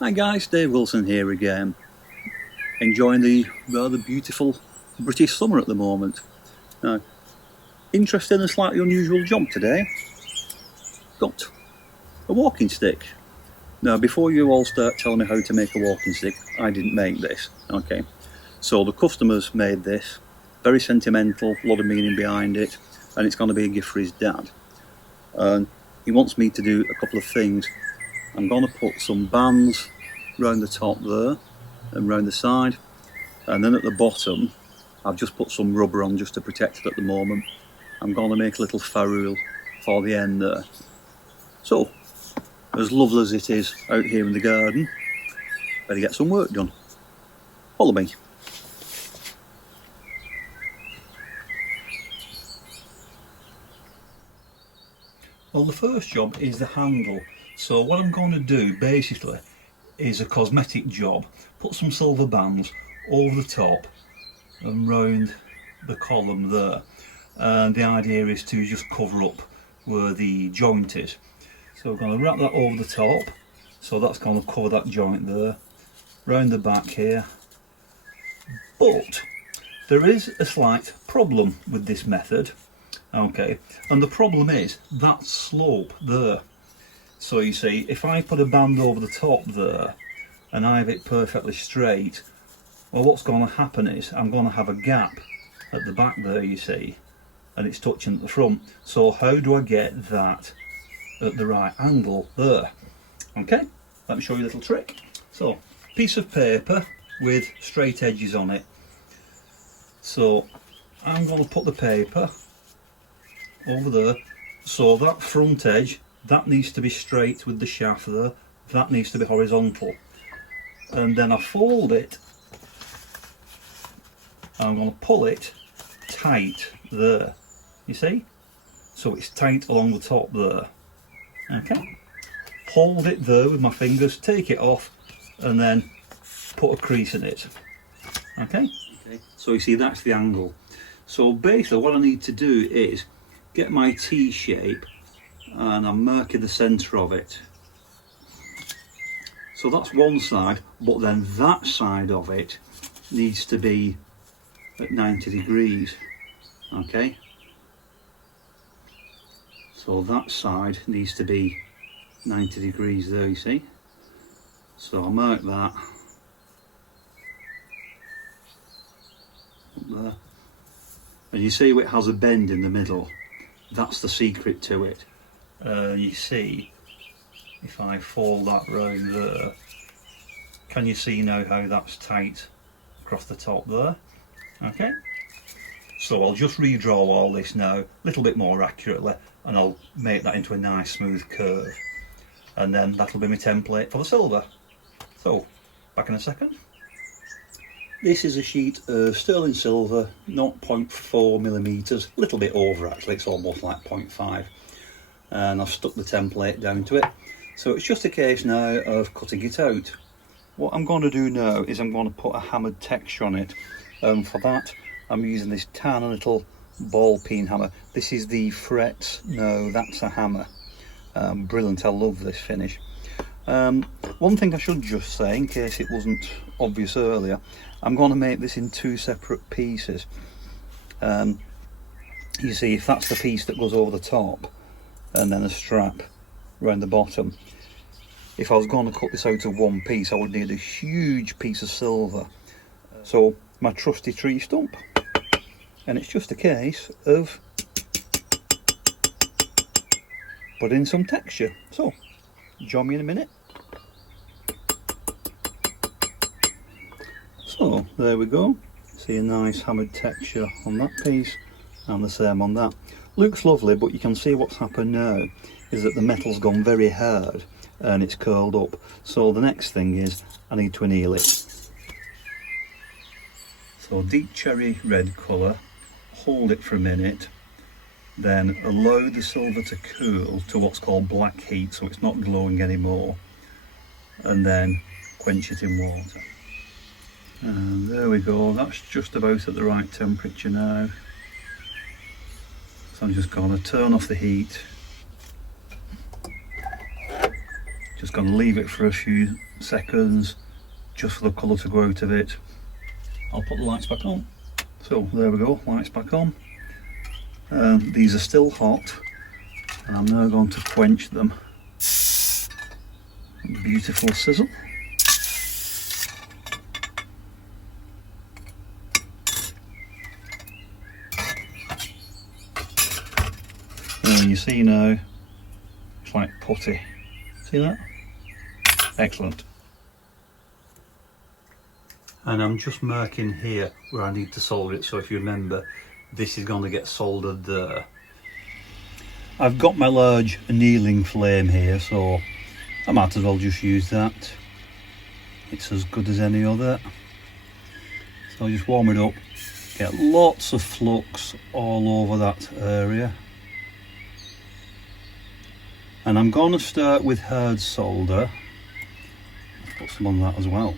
Hi guys, Dave Wilson here again, enjoying the rather beautiful British summer at the moment. Now, interested in a slightly unusual job today. Got a walking stick. Now, before you all start telling me how to make a walking stick, I didn't make this, okay? So the customers made this, very sentimental, a lot of meaning behind it, and it's going to be a gift for his dad. And he wants me to do a couple of things. I'm going to put some bands round the top there and round the side, and then at the bottom I've just put some rubber on just to protect it at the moment. I'm going to make a little ferrule for the end there. So, as lovely as it is out here in the garden, better get some work done. Follow me. Well, the first job is the handle. So what I'm going to do basically is a cosmetic job. Put some silver bands over the top and round the column there. And the idea is to just cover up where the joint is. So we're going to wrap that over the top. So that's going to cover that joint there. Round the back here. But there is a slight problem with this method. Okay, and the problem is that slope there. So you see, if I put a band over the top there and I have it perfectly straight, well, what's going to happen is I'm going to have a gap at the back there, you see, and it's touching at the front. So how do I get that at the right angle there? Okay, let me show you a little trick. So, piece of paper with straight edges on it. So I'm going to put the paper over there, so that front edge, that needs to be straight with the shaft there, that needs to be horizontal, and then I fold it, and I'm going to pull it tight there, you see, so it's tight along the top there. Okay, hold it there with my fingers, take it off, and then put a crease in it. Okay, so you see that's the angle. So basically what I need to do is get my T shape, and I'm marking the centre of it. So that's one side, but then that side of it needs to be at 90 degrees. Okay, so that side needs to be 90 degrees there, you see. So I'll mark that up there, and you see it has a bend in the middle. That's the secret to it. You see, if I fold that round there, can you see now how that's tight across the top there? Okay, so I'll just redraw all this now a little bit more accurately, and I'll make that into a nice smooth curve, and then that'll be my template for the silver. So, back in a second. This is a sheet of sterling silver, 0.4mm, a little bit over actually, it's almost like 0.5. And I've stuck the template down to it. So it's just a case now of cutting it out. What I'm going to do now is I'm going to put a hammered texture on it. For that I'm using this tiny little ball peen hammer. This is the Frets. No, that's a hammer. Brilliant, I love this finish. One thing I should just say, in case it wasn't obvious earlier, I'm going to make this in two separate pieces. You see, if that's the piece that goes over the top, and then a strap around the bottom, if I was going to cut this out of one piece, I would need a huge piece of silver. So my trusty tree stump, and it's just a case of putting some texture. So join me in a minute. So there we go, see a nice hammered texture on that piece and the same on that. Looks lovely, but you can see what's happened now is that the metal's gone very hard and it's curled up. So the next thing is I need to anneal it. So deep cherry red colour, hold it for a minute, then allow the silver to cool to what's called black heat, so it's not glowing anymore, and then quench it in water. And there we go, that's just about at the right temperature now. So I'm just going to turn off the heat, just going to leave it for a few seconds just for the colour to go out of it. I'll put the lights back on. So there we go, lights back on. These are still hot, and I'm now going to quench them. Beautiful sizzle. And you see now, it's like putty. See that? Excellent. And I'm just marking here where I need to solder it, so if you remember, this is going to get soldered there. I've got my large annealing flame here, so I might as well just use that. It's as good as any other. So I'll just warm it up, get lots of flux all over that area. And I'm going to start with hard solder. I'll put some on that as well.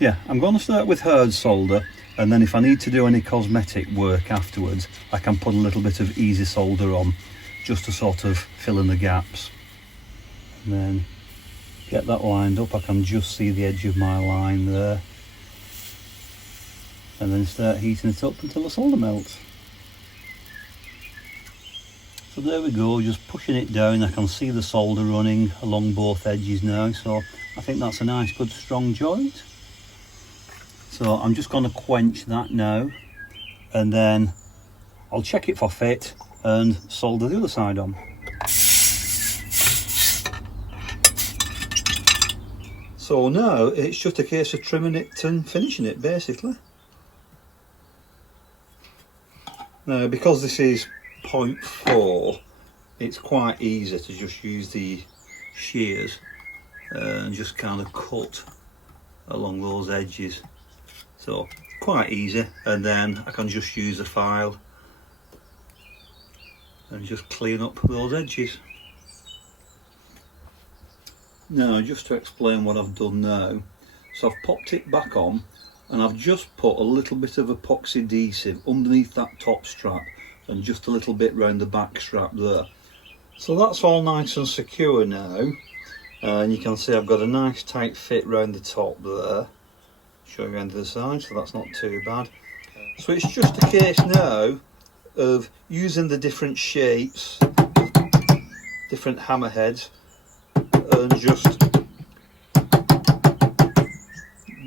Yeah, I'm going to start with hard solder, and then if I need to do any cosmetic work afterwards, I can put a little bit of easy solder on, just to sort of fill in the gaps. And then get that lined up. I can just see the edge of my line there. And then start heating it up until the solder melts. So there we go, just pushing it down. I can see the solder running along both edges now, so I think that's a nice good strong joint. So I'm just going to quench that now, and then I'll check it for fit and solder the other side on. So now it's just a case of trimming it and finishing it basically. Now because this is 0.4, it's quite easy to just use the shears and just kind of cut along those edges. So quite easy, and then I can just use a file and just clean up those edges. Now just to explain what I've done now, so I've popped it back on and I've just put a little bit of epoxy adhesive underneath that top strap and just a little bit round the back strap there. So that's all nice and secure now, and you can see I've got a nice tight fit round the top there. Show you end of the side, so that's not too bad. So it's just a case now of using the different shapes, different hammerheads, and just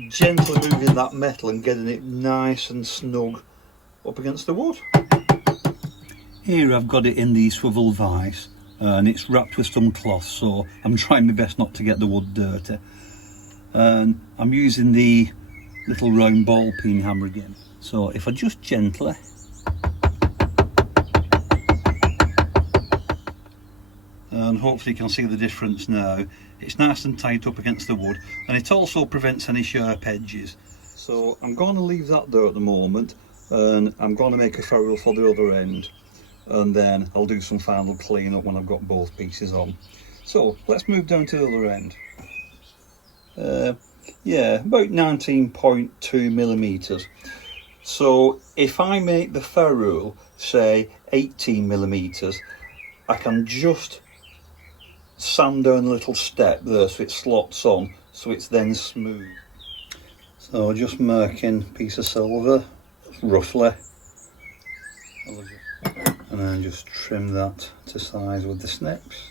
gently moving that metal and getting it nice and snug up against the wood. Here I've got it in the swivel vise, and it's wrapped with some cloth, so I'm trying my best not to get the wood dirty. And I'm using the little round ball peen hammer again. So if I just gently and hopefully you can see the difference now, it's nice and tight up against the wood, and it also prevents any sharp edges. So I'm going to leave that there at the moment, and I'm going to make a ferrule for the other end, and then I'll do some final clean up when I've got both pieces on. So let's move down to the other end. Yeah, about 19.2 millimeters. So if I make the ferrule say 18 millimeters, I can just sand down a little step there so it slots on, so it's then smooth. So just marking a piece of silver roughly, and then just trim that to size with the snips.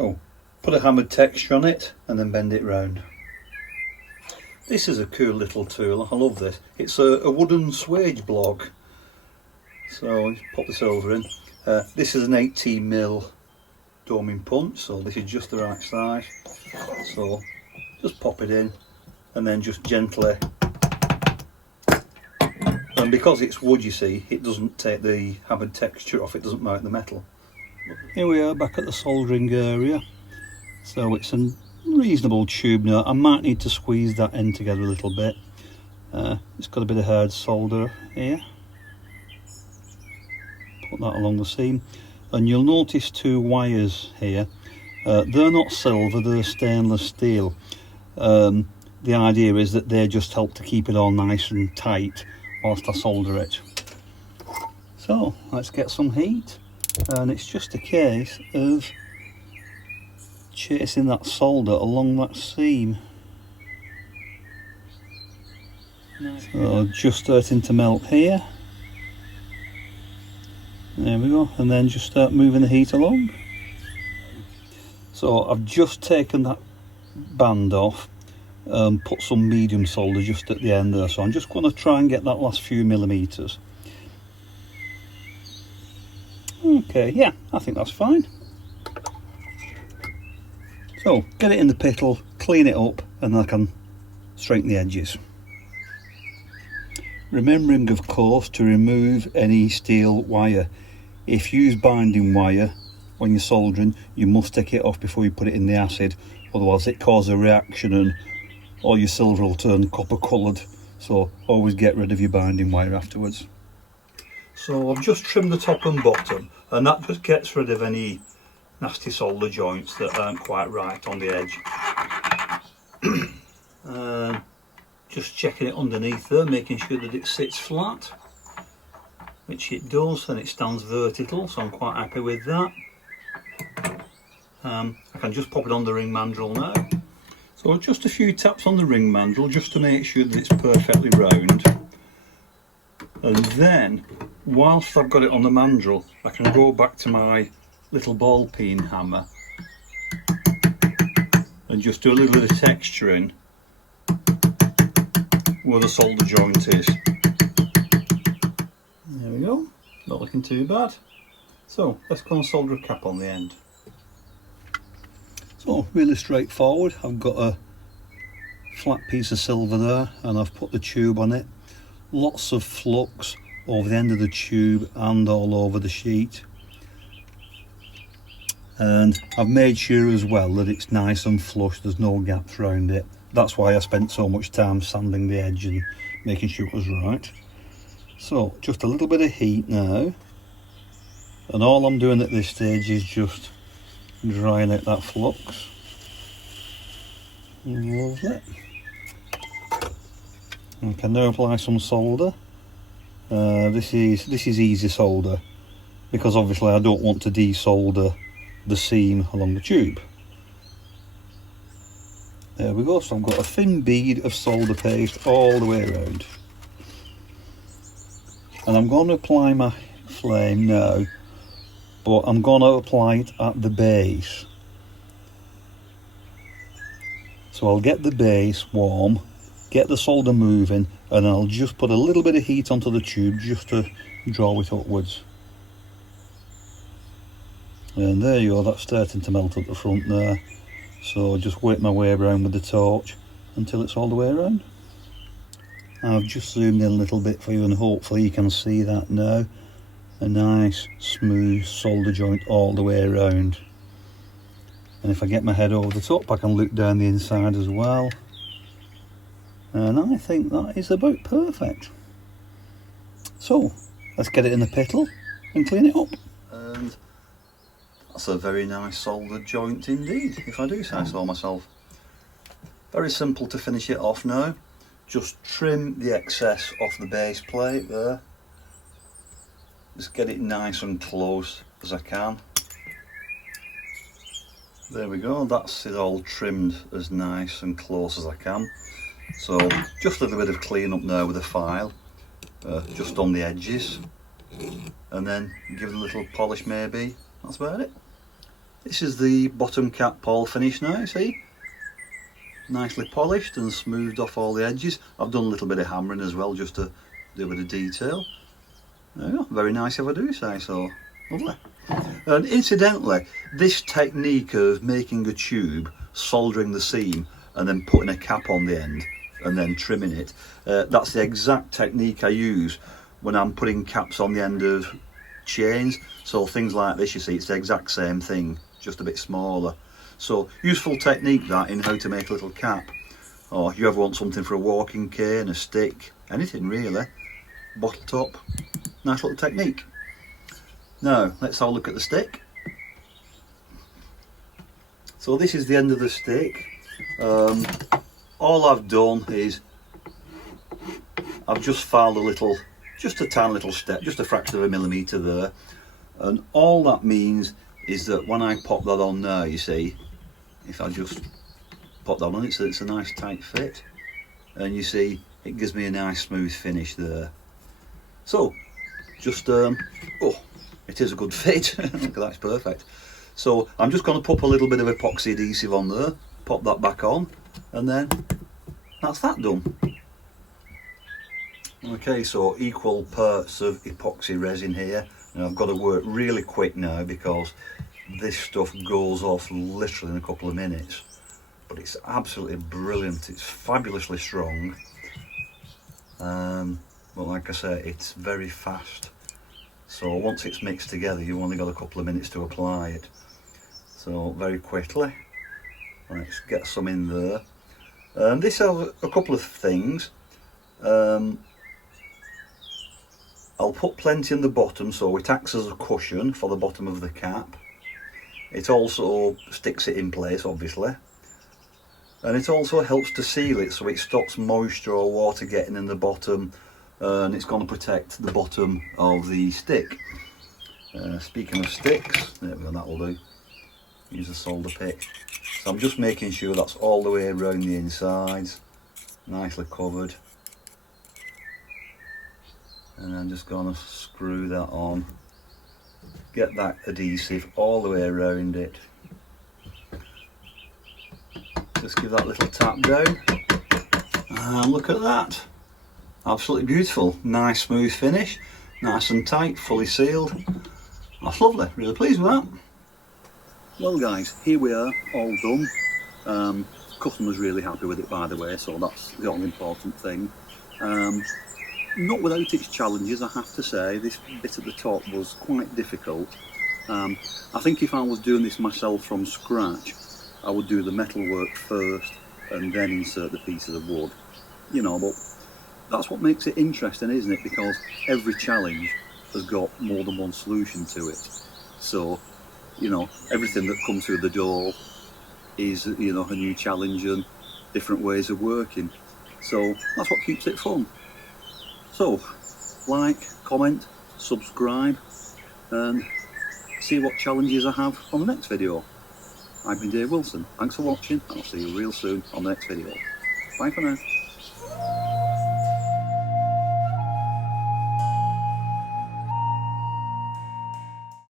Oh, put a hammered texture on it and then bend it round. This is a cool little tool, I love this. It's a wooden swage block. So just pop this over in. This is an 18mm doming punch, so this is just the right size. So just pop it in and then just gently, and because it's wood you see, it doesn't take the hammered texture off, it doesn't mark the metal. Here we are back at the soldering area. So it's a reasonable tube now. I might need to squeeze that end together a little bit. It's got a bit of hard solder here. Put that along the seam, and you'll notice two wires here. They're not silver, they're stainless steel. The idea is that they just help to keep it all nice and tight whilst I solder it. So let's get some heat. and it's just a case of chasing that solder along that seam. So just starting to melt here. There we go, and then just start moving the heat along. So I've just taken that band off, put some medium solder just at the end there, so I'm just going to try and get that last few millimetres. Okay, yeah, I think that's fine. So get it in the piddle, clean it up, and then I can straighten the edges. Remembering of course to remove any steel wire. If you use binding wire when you're soldering, you must take it off before you put it in the acid, otherwise it causes a reaction and all your silver will turn copper coloured. So always get rid of your binding wire afterwards. So I've just trimmed the top and bottom, and that just gets rid of any nasty solder joints that aren't quite right on the edge. Just checking it underneath there, making sure that it sits flat, which it does, and it stands vertical, so I'm quite happy with that. I can just pop it on the ring mandrel now. So just a few taps on the ring mandrel just to make sure that it's perfectly round. And then, whilst I've got it on the mandrel, I can go back to my little ball peen hammer and just do a little bit of texturing where the solder joint is. There we go, not looking too bad. So let's go and solder a cap on the end. So really straightforward. I've got a flat piece of silver there and I've put the tube on it. Lots of flux over the end of the tube and all over the sheet. And I've made sure as well that it's nice and flush, there's no gaps around it. That's why I spent so much time sanding the edge and making sure it was right. So just a little bit of heat now, and all I'm doing at this stage is just drying out that flux. Lovely. I can now apply some solder. This is easy solder, because obviously I don't want to desolder the seam along the tube. There we go, so I've got a thin bead of solder paste all the way around. And I'm going to apply my flame now, but I'm going to apply it at the base. So I'll get the base warm, get the solder moving, and I'll just put a little bit of heat onto the tube just to draw it upwards. And there you go, that's starting to melt at the front there. So just work my way around with the torch until it's all the way around. I've just zoomed in a little bit for you and hopefully you can see that now. A nice smooth solder joint all the way around. And if I get my head over the top I can look down the inside as well. And I think that is about perfect. So let's get it in the piddle and clean it up. And that's a very nice soldered joint indeed, if I do say so myself. Very simple to finish it off now. Just trim the excess off the base plate there. Just get it nice and close as I can. There we go, that's it all trimmed as nice and close as I can. So just a little bit of clean up now with a file, just on the edges. And then give it a little polish maybe, that's about it. This is the bottom cap pole finish now, see? Nicely polished and smoothed off all the edges. I've done a little bit of hammering as well just to do a bit of detail. There you go, very nice if I do say so. Lovely. And incidentally, this technique of making a tube, soldering the seam and then putting a cap on the end and then trimming it, that's the exact technique I use when I'm putting caps on the end of chains. So things like this, you see, it's the exact same thing, just a bit smaller. So useful technique that in how to make a little cap. Or if you ever want something for a walking cane, a stick, anything really, bottle top, nice little technique. Now let's have a look at the stick. So this is the end of the stick. All I've done is I've just filed a little, just a tiny little step, just a fraction of a millimetre there, And all that means is that when I pop that on now, you see, if I just pop that on, it's a nice tight fit, and you see it gives me a nice smooth finish there. So just oh, it is a good fit. That's perfect. So I'm just going to pop a little bit of epoxy adhesive on there, pop that back on, and then that's that done. Okay, so equal parts of epoxy resin here, and I've got to work really quick now because this stuff goes off literally in a couple of minutes. But it's absolutely brilliant, it's fabulously strong. But like I say, it's very fast. So once it's mixed together, you've only got a couple of minutes to apply it. So very quickly, let's get some in there. This has a couple of things. I'll put plenty in the bottom so it acts as a cushion for the bottom of the cap. It also sticks it in place, obviously. And it also helps to seal it so it stops moisture or water getting in the bottom, and it's going to protect the bottom of the stick. Speaking of sticks, there we go, that'll do. Use a solder pick. So I'm just making sure that's all the way around the insides, nicely covered. And I'm just going to screw that on, get that adhesive all the way around it. Just give that little tap down, and look at that, absolutely beautiful, nice smooth finish, nice and tight, fully sealed. That's lovely, really pleased with that. Well guys, here we are, all done. Customer's really happy with it, by the way, so that's the all important thing. Not without its challenges, I have to say. This bit at the top was quite difficult. I think if I was doing this myself from scratch, I would do the metal work first and then insert the pieces of wood. You know, but that's what makes it interesting, isn't it? Because every challenge has got more than one solution to it. So, you know, everything that comes through the door is, you know, a new challenge and different ways of working. So that's what keeps it fun. So, like, comment, subscribe, and see what challenges I have on the next video. I've been Dave Wilson. Thanks for watching, and I'll see you real soon on the next video. Bye for now.